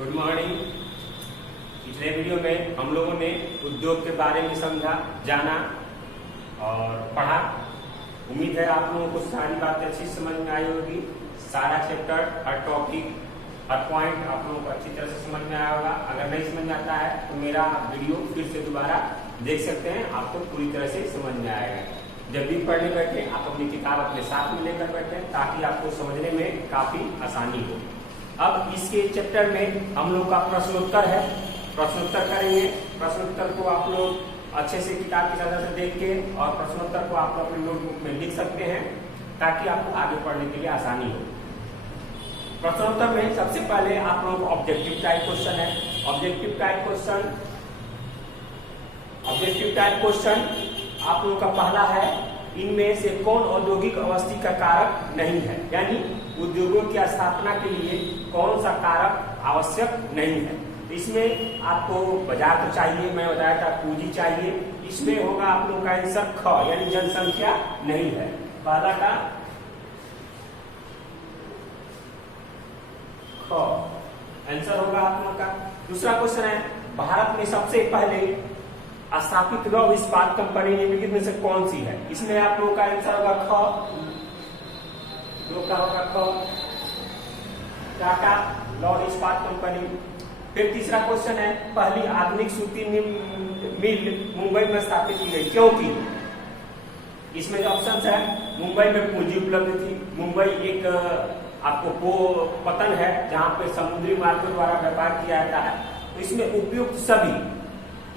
Good morning. पिछले video में हम लोगों ने उद्योग के बारे में समझा, जाना और पढ़ा। उम्मीद है आप लोगों को सारी बातें अच्छी समझ में आई होगी। सारा चैप्टर, हर टॉपिक, हर पॉइंट आप लोगों को अच्छी तरह से समझ में आया होगा। अगर नहीं समझ में आता है तो मेरा वीडियो फिर से दोबारा देख सकते हैं, आपको पूरी तरह से समझ में आएगा। जब भी पढ़ने बैठे आप अपनी किताब अपने साथ में लेकर बैठे ताकि आपको समझने में काफी आसानी हो। अब इसके चैप्टर में हम लोग का प्रश्नोत्तर है, प्रश्नोत्तर करेंगे। प्रश्नोत्तर को आप लोग अच्छे से किताब की सहायता से देख के और प्रश्नोत्तर को आप अपनी नोटबुक में लिख सकते हैं ताकि आपको आगे पढ़ने के लिए आसानी हो। प्रश्नोत्तर में सबसे पहले आप लोगों को ऑब्जेक्टिव टाइप क्वेश्चन है। ऑब्जेक्टिव टाइप क्वेश्चन आप लोगों का पहला है, इनमें से कौन औद्योगिक अवस्थी का कारक नहीं है, यानी उद्योगों की स्थापना के लिए कौन सा कारक आवश्यक नहीं है। इसमें आपको बाजार तो चाहिए, मैं बताया था पूंजी चाहिए। इसमें होगा आप लोगों का आंसर ख, यानी जनसंख्या नहीं है। पहला का ख आंसर होगा आप लोगों का। दूसरा क्वेश्चन है, भारत में सबसे पहले स्थापित लौह इस्पात कंपनी निम्नलिखित में से कौन सी है। इसमें आप लोगों का आंसर होगा ख, दो का होगा ख, टाटा लौह इस्पात कंपनी। फिर तीसरा क्वेश्चन है, पहली आधुनिक सूती मिल मुंबई में स्थापित की गई, क्योंकि इसमें जो ऑप्शन है, मुंबई में पूंजी उपलब्ध थी। मुंबई एक आपको पतन है जहां पे समुद्री मार्गों द्वारा व्यापार किया जाता है। तो इसमें उपयुक्त सभी,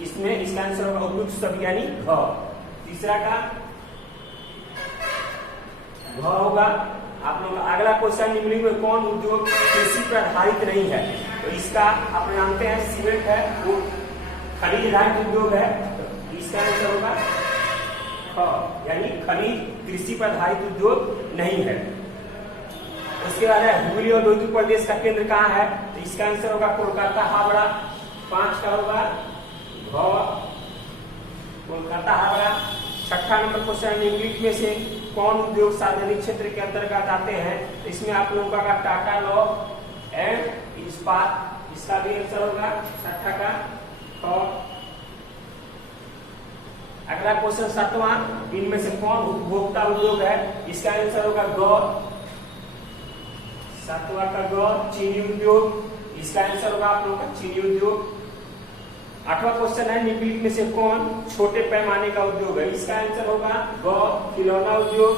इसमें इसका आंसर होगा उपयुक्त सभी यानी घ। तीसरा का घ होगा आप लोग। अगला क्वेश्चन, निम्नलिखित में कौन उद्योग कृषि पर आधारित नहीं है। तो इसका आप जानते हैं सीमेंट है, वो खनिज आधारित उद्योग है। तो इसका आंसर होगा ख, यानी खनिज कृषि पर आधारित उद्योग नहीं है। उसके बाद है, हुगली औद्योगिक प्रदेश का केंद्र कहाँ है। तो इसका आंसर होगा कोलकाता हावड़ा। 5 का होगा कोलकाता हावड़ा। छठा नंबर क्वेश्चन, निम्नलिखित में से कौन उद्योग सार्वजनिक क्षेत्र के अंतर्गत आते हैं। इसमें आप लोगों का टाटा लौह एंड इस्पात, इसका भी आंसर होगा छठा का ख। अगला क्वेश्चन 7वां, इनमें से कौन उपभोक्ता उद्योग है। इसका आंसर होगा ग, 7वां का ग, चीनी उद्योग। इसका आंसर होगा आप लोगों का चीनी उद्योग। 8वां क्वेश्चन है, निम्नलिखित में से कौन छोटे पैमाने का उद्योग है। इसका आंसर होगा ग, खिलौना उद्योग,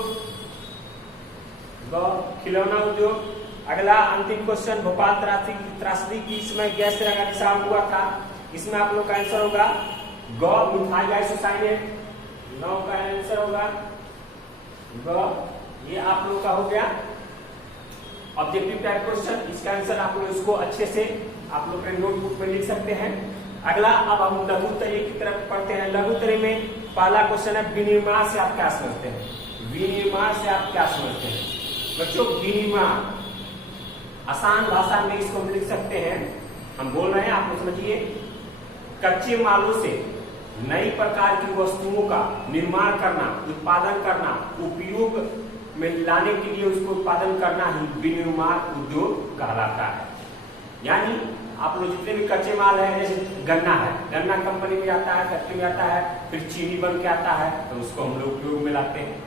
ग, खिलौना उद्योग। अगला अंतिम क्वेश्चन, भोपाल त्रासदी की समय गैस का निशान हुआ था। इसमें आप लोग का आंसर होगा ग, मिथाइल आइसोसाइनेट। 9 का आंसर होगा ग। ये आप लोग का हो गया ऑब्जेक्टिव टाइप क्वेश्चन। इसका आंसर आप लोग इसको अच्छे से आप लोग अपने नोटबुक में लिख सकते हैं। अगला अब हम लघुत्तरी की तरफ पढ़ते हैं। लघुत्तरी में पहला क्वेश्चन है, विनिर्माण से आप क्या समझते हैं। विनिर्माण से आप क्या समझते हैं बच्चों। विनिर्माण आसान भाषा में इसको हम लिख सकते हैं, हम बोल रहे हैं आप लोग समझिए। कच्चे मालों से नई प्रकार की वस्तुओं का निर्माण करना, उत्पादन करना, उपयोग में लाने के लिए उसको उत्पादन करना ही विनिर्माण उद्योग कहलाता है। यानी आप लोग जितने भी कच्चे माल है, जैसे गन्ना है, गन्ना कंपनी में आता है, फैक्ट्री में आता है, फिर चीनी बन के आता है, तो उसको हम लोग उपयोग में लाते हैं।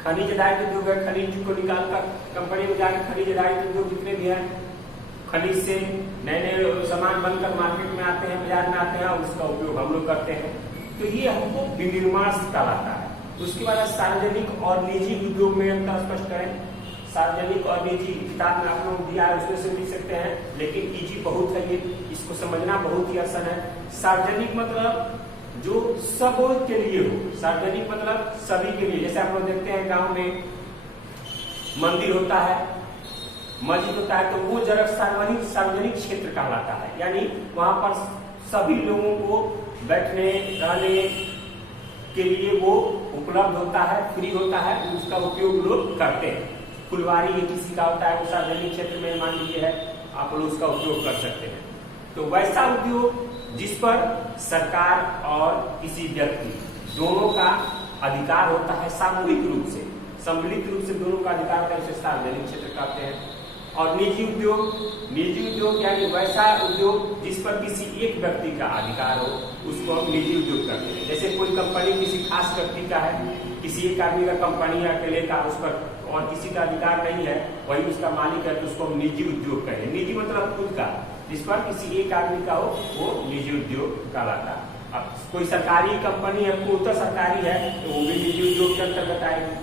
खनिज आधारित उद्योग है, खनिज को निकालकर कंपनी में जाकर खनिज आधारित उद्योग जितने भी है, खनिज से नए नए सामान बनकर मार्केट में आते हैं, बाजार में आते हैं, उसका उपयोग हम लोग करते हैं। तो ये हमको विनिर्माण से कहलाता है। उसके बाद सार्वजनिक और निजी उद्योग में अंतर स्पष्ट करें। सार्वजनिक और निजी किताब में आप लोग दिया है, उसमें से लिख सकते हैं, लेकिन इजी बहुत है ये, इसको समझना बहुत ही आसान है। सार्वजनिक मतलब जो सब के लिए हो, सार्वजनिक मतलब सभी के लिए। जैसे आप लोग देखते हैं गांव में मंदिर होता है, मस्जिद होता है, तो वो जगह सार्वजनिक क्षेत्र कहलाता है। यानी वहां पर सभी लोगों को बैठने रहने के लिए वो उपलब्ध होता है, फ्री होता है, उसका उपयोग लोग करते हैं। फुलवारी ये किसी का होता है, वो सार्वजनिक क्षेत्र में मान लीजिए है, आप लोग उसका उपयोग कर सकते हैं। तो वैसा उद्योग जिस पर सरकार और किसी व्यक्ति दोनों का अधिकार होता है, सामूहिक रूप से, सम्मिलित रूप से दोनों का अधिकार होता है, उसे सार्वजनिक क्षेत्र कहते हैं। और निजी उद्योग यानी वैसा उद्योग जिस पर किसी एक व्यक्ति का अधिकार हो, उसको हम निजी उद्योग कहते हैं। जैसे कोई कंपनी किसी खास व्यक्ति का है, किसी एक आदमी का कंपनी या अकेले का, उस पर और किसी का अधिकार नहीं है, वही उसका मालिक है, तो उसको हम निजी उद्योग कहते हैं। निजी मतलब खुद का, जिस पर किसी एक आदमी का हो, वो निजी उद्योग कहलाता है। अब कोई सरकारी कंपनी है, पूर्णतः सरकारी है, तो वो भी निजी उद्योग के अंतर्गत आएगी।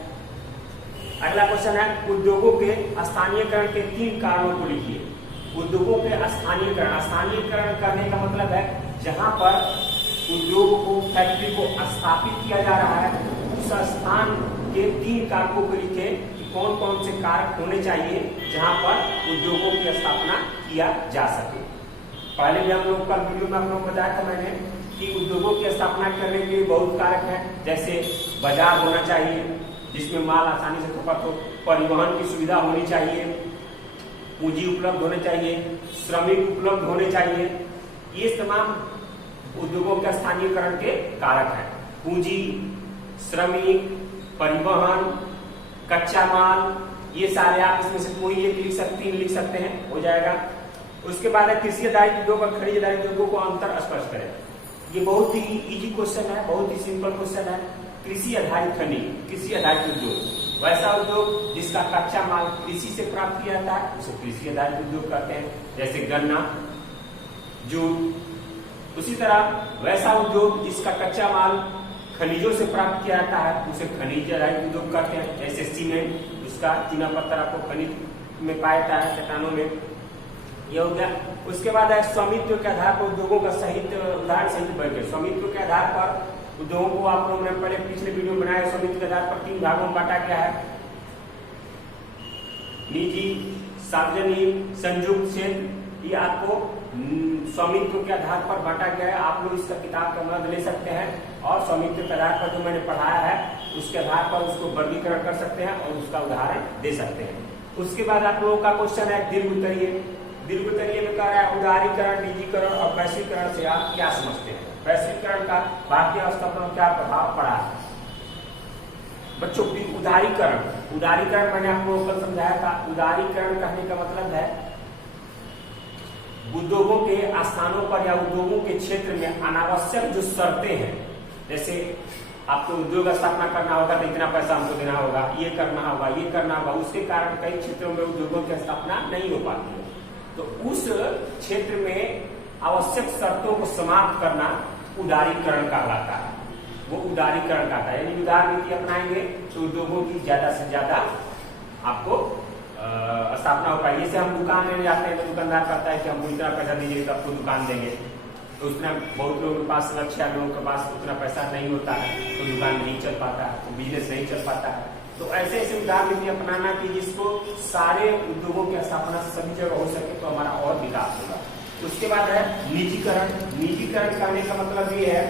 अगला क्वेश्चन है उद्योगों के स्थानीयकरण के 3 कारणों को लिखिए। उद्योगों के स्थानीयकरण करने का मतलब है जहां पर उद्योग को, फैक्ट्री को स्थापित किया जा रहा है, उस स्थान के 3 कारकों को लिखे कि कौन कौन से कारक होने चाहिए जहां पर उद्योगों की स्थापना किया जा सके। पहले भी हम लोग कल वीडियो में आप लोग बताया था मैंने कि उद्योगों की स्थापना करने के लिए बहुत कारक है, जैसे बाजार होना चाहिए जिसमें माल आसानी से खपत हो, परिवहन की सुविधा होनी चाहिए, पूंजी उपलब्ध होने चाहिए, श्रमिक उपलब्ध होने चाहिए। ये तमाम उद्योगों के स्थानीयकरण के कारक हैं। पूंजी, श्रमिक, परिवहन, कच्चा माल, ये सारे आप इसमें से कोई एक लिख सकते हैं, हो जाएगा। उसके बाद है कृषि आधारित उद्योग और खनिज आधारित उद्योगों को अंतर स्पष्ट करें। ये बहुत ही इजी क्वेश्चन है, बहुत ही सिंपल क्वेश्चन है। कृषि आधारित खनिज, कृषि आधारित उद्योग, वैसा उद्योग जिसका कच्चा माल कृषि से प्राप्त किया जाता है, उसे कृषि आधारित उद्योग कहते हैं, जैसे गन्ना, जूट। उसी तरह वैसा उद्योग जिसका कच्चा माल खनिजों से प्राप्त किया जाता है, उसे खनिज आधारित उद्योग कहते हैं, जैसे सीमेंट, उसका चूना पत्थर आपको खनिज में पाया जाता है, चट्टानों में। यह हो गया। उसके बाद है स्वामित्व के आधार पर उद्योगों का सहित उदाहरण सहित बैठे। स्वामित्व के आधार पर उद्योगों को आप लोगों ने पहले पिछले वीडियो में बनाया, स्वामित्व के आधार पर 3 भागों में बांटा गया है, निजी, सार्वजनिक, संयुक्त क्षेत्र। ये आपको स्वामित्व के आधार पर बांटा गया है। आप लोग इसका किताब का मदद ले सकते हैं और स्वामित्व के आधार पर जो मैंने पढ़ाया है उसके आधार पर उसको वर्गीकरण कर सकते हैं और उसका उदाहरण दे सकते हैं। उसके बाद आप लोगों का क्वेश्चन है दीर्घोत्तरीय। दीर्घोत्तरीय में कह रहा है उदारीकरण, निजीकरण और वैश्वीकरण से आप क्या समझते हैं? वैश्वीकरण का भारतीय अर्थव्यवस्था पर क्या प्रभाव पड़ा है? बच्चों, उदारीकरण मैंने आपको कल समझाया था। उदारीकरण कहने का मतलब है उद्योगों के स्थानों पर या उद्योगों के क्षेत्र में अनावश्यक जो शर्तें हैं, जैसे आपको उद्योग स्थापना करना होगा तो इतना पैसा हमको देना होगा, ये करना होगा, ये करना होगा, उसके कारण कई क्षेत्रों में उद्योगों की स्थापना नहीं हो पाती है। तो उस क्षेत्र में आवश्यक शर्तों को समाप्त करना उदारीकरण कहलाता है। वो उदारीकरण कहता है, यानी उदार नीति अपनाएंगे तो उद्योगों की ज्यादा से ज्यादा आपको स्थापना हो पाएगी। जैसे हम दुकान लेने जाते हैं तो दुकानदार कहता है कि हमको इतना पैसा दीजिए तो आपको दुकान देंगे, तो उसमें बहुत लोगों के पास, लक्ष्य लोगों के पास उतना पैसा नहीं होता है तो दुकान नहीं चल पाता है, तो बिजनेस नहीं चल पाता है। तो ऐसे ऐसे उदार नीति अपनाना कि जिसको सारे उद्योगों की स्थापना सभी जगह हो सके तो हमारा और विकास होगा। उसके बाद है निजीकरण। निजीकरण करने का मतलब ये है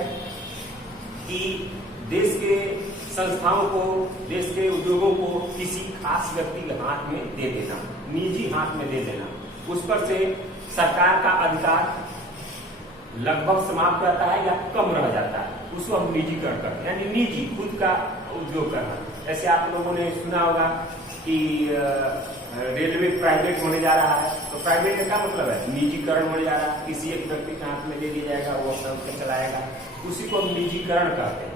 कि देश के संस्थाओं को, देश के उद्योगों को किसी खास व्यक्ति के हाथ में दे देना, निजी हाथ में दे देना, उस पर से सरकार का अधिकार लगभग समाप्त रहता है या कम रह जाता है, उसको हम निजीकरण करते हैं, यानी निजी खुद का उद्योग करना। ऐसे आप लोगों ने सुना होगा कि रेलवे प्राइवेट होने जा रहा है, तो प्राइवेट का क्या मतलब है? निजीकरण होने जा रहा है, किसी एक व्यक्ति के हाथ में दे दिया जाएगा, वो अपना उसको चलाएगा, उसी को हम निजीकरण कहते हैं।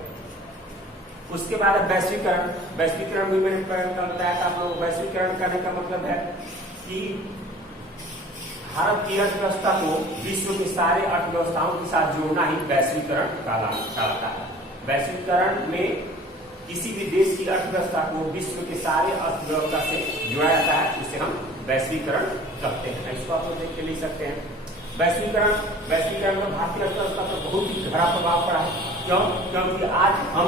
उसके बाद है वैश्वीकरण। वैश्वीकरण भी मैंने बताया था आप लोग। वैश्वीकरण करने का मतलब है कि भारत की अर्थव्यवस्था को विश्व के सारे अर्थव्यवस्थाओं के साथ जोड़ना ही वैश्वीकरण कहलाता है। वैश्वीकरण में किसी भी देश की अर्थव्यवस्था को विश्व के सारे अर्थव्यवस्था से जोड़ा जाता है, उसे हम वैश्वीकरण कहते हैं। इसको आप लोग देख के लिख सकते हैं। वैश्वीकरण में भारतीय अर्थव्यवस्था पर बहुत ही गहरा प्रभाव पड़ा है। क्यों? क्योंकि आज हम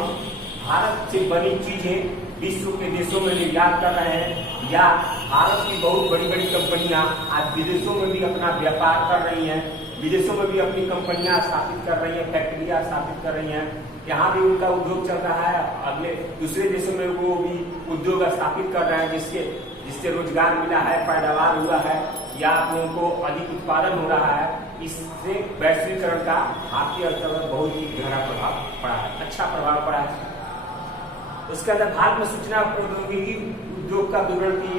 भारत से बनी चीजें विश्व के देशों में निर्यात कर रहे हैं, या भारत की बहुत बड़ी बड़ी कंपनियां आज विदेशों में भी अपना व्यापार कर रही हैं, विदेशों में भी अपनी कंपनियां स्थापित कर रही हैं, फैक्ट्रियां स्थापित कर रही हैं, यहाँ भी उनका उद्योग चल रहा है। अगले दूसरे देशों में वो भी उद्योग स्थापित कर रहे हैं, जिससे रोजगार मिला है, पैदावार हुआ है, या आप लोगों को अधिक उत्पादन हो रहा है। इससे वैश्वीकरण का भारतीय अर्थव्यवस्था बहुत ही गहरा प्रभाव पड़ा है, अच्छा प्रभाव पड़ा है। उसके अंदर भारत में सूचना प्रौद्योगिकी उद्योग का विवरण की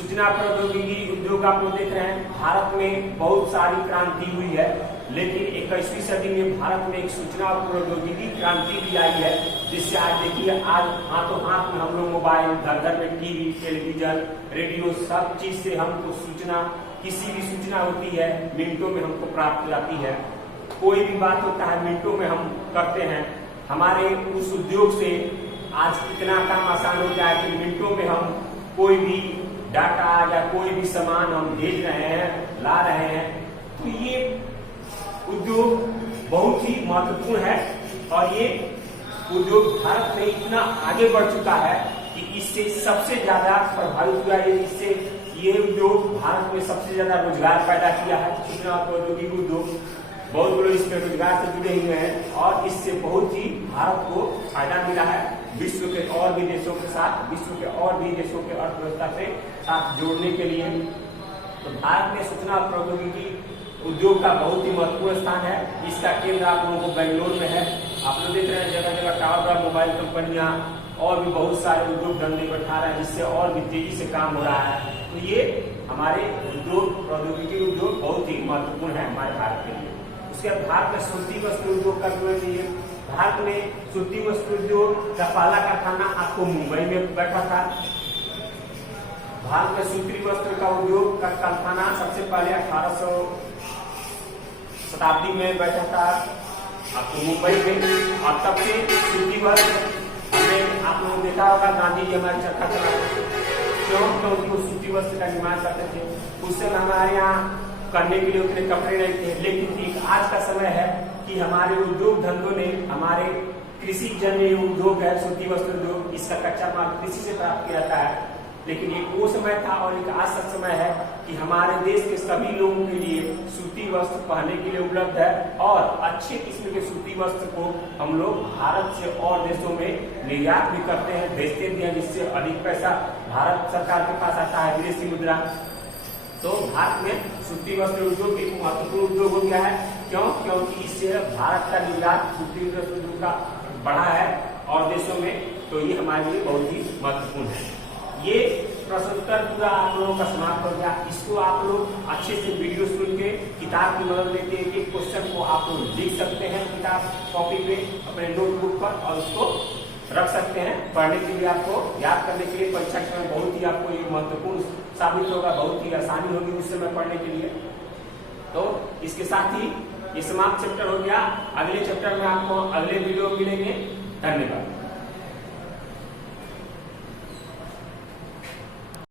सूचना प्रौद्योगिकी उद्योग आप लोग देख रहे हैं, भारत में बहुत सारी क्रांति हुई है, लेकिन 21वीं सदी में भारत में एक सूचना और प्रौद्योगिकी क्रांति भी आई है, जिससे आज देखिए आज हाथों हाथ में हम लोग मोबाइल, घर घर में टीवी, टेलीविजन, रेडियो, सब चीज से हमको सूचना, किसी भी सूचना होती है मिनटों में हमको प्राप्त हो जाती है। कोई भी बात होता है मिनटों में हम करते हैं। हमारे उस उद्योग से आज कितना काम आसान हो गया है कि मिनटों में हम कोई भी डाटा या कोई भी सामान हम भेज रहे हैं, ला रहे हैं। तो ये उद्योग बहुत ही महत्वपूर्ण है और ये उद्योग भारत में इतना आगे बढ़ चुका है कि इससे सबसे ज्यादा प्रभावित हुआ है। इससे ये उद्योग भारत में सबसे ज्यादा रोजगार पैदा किया है। सूचना और प्रौद्योगिकी उद्योग बहुत लोग इसमें रोजगार से जुड़े हुए हैं और इससे बहुत ही भारत को फायदा मिला है। विश्व के और भी देशों के साथ, विश्व के और भी देशों के अर्थव्यवस्था से साथ जोड़ने के लिए तो भारत में सूचना और प्रौद्योगिकी उद्योग का बहुत ही महत्वपूर्ण स्थान है। इसका केंद्र आप लोगों को बेंगलोर में है। आप लोग देख रहे हैं जगह जगह टावर, मोबाइल कंपनियां और भी बहुत सारे उद्योग धंधे बैठा रहे हैं, जिससे और भी तेजी से काम हो रहा है। तो ये हमारे उद्योग, प्रौद्योगिकी उद्योग बहुत ही महत्वपूर्ण है हमारे भारत के लिए। उसके बाद भारत में सूती वस्त्र उद्योग का जो है, भारत में सूती वस्त्र उद्योग का पहला कारखाना आपको मुंबई में बैठा था। भारत में सूती वस्त्र का उद्योग का कारखाना सबसे पहले 1800 शताब्दी में बैठा था आपको मुंबई में। और तब से सूती वस्त्र हमने आप लोगों ने देखा होगा, गांधी जी हमारे चरखा चलाते थे, क्योंकि वो सूती वस्त्र का निर्माण करते थे। उस समय हमारे यहाँ करने के लिए उतने कपड़े नहीं थे, लेकिन एक आज का समय है कि हमारे उद्योग धंधों ने, हमारे कृषि जन्य उद्योग है सूती वस्त्र उद्योग, इसका कच्चा माल कृषि से प्राप्त किया जाता है। लेकिन एक वो समय था और एक आज का समय है कि हमारे देश के सभी लोगों के लिए सूती वस्त्र पहनने के लिए उपलब्ध है और अच्छे किस्म के सूती वस्त्र को हम लोग भारत से और देशों में निर्यात भी करते हैं, भेजते भी हैं, जिससे अधिक पैसा भारत सरकार के पास आता है, विदेशी मुद्रा। तो भारत में सूती वस्त्र उद्योग एक महत्वपूर्ण उद्योग हो गया है। क्योंकि इससे भारत का निर्यात सूती वस्त्र उद्योग का बढ़ा है और देशों में, तो ये हमारे लिए बहुत ही महत्वपूर्ण है। ये प्रश्न उत्तर पूरा आप लोगों का समाप्त हो गया। इसको आप लोग अच्छे से वीडियो सुन के किताब की मदद लेके एक क्वेश्चन को आप लोग लिख सकते हैं किताब कॉपी पे अपने नोटबुक पर और उसको रख सकते हैं पढ़ने के लिए, आपको याद करने के लिए। परीक्षा के समय बहुत ही आपको ये महत्वपूर्ण साबित होगा, बहुत ही आसानी होगी उस समय पढ़ने के लिए। तो इसके साथ ही ये समाप्त चैप्टर हो गया। अगले चैप्टर में आपको अगले वीडियो मिलेंगे। धन्यवाद।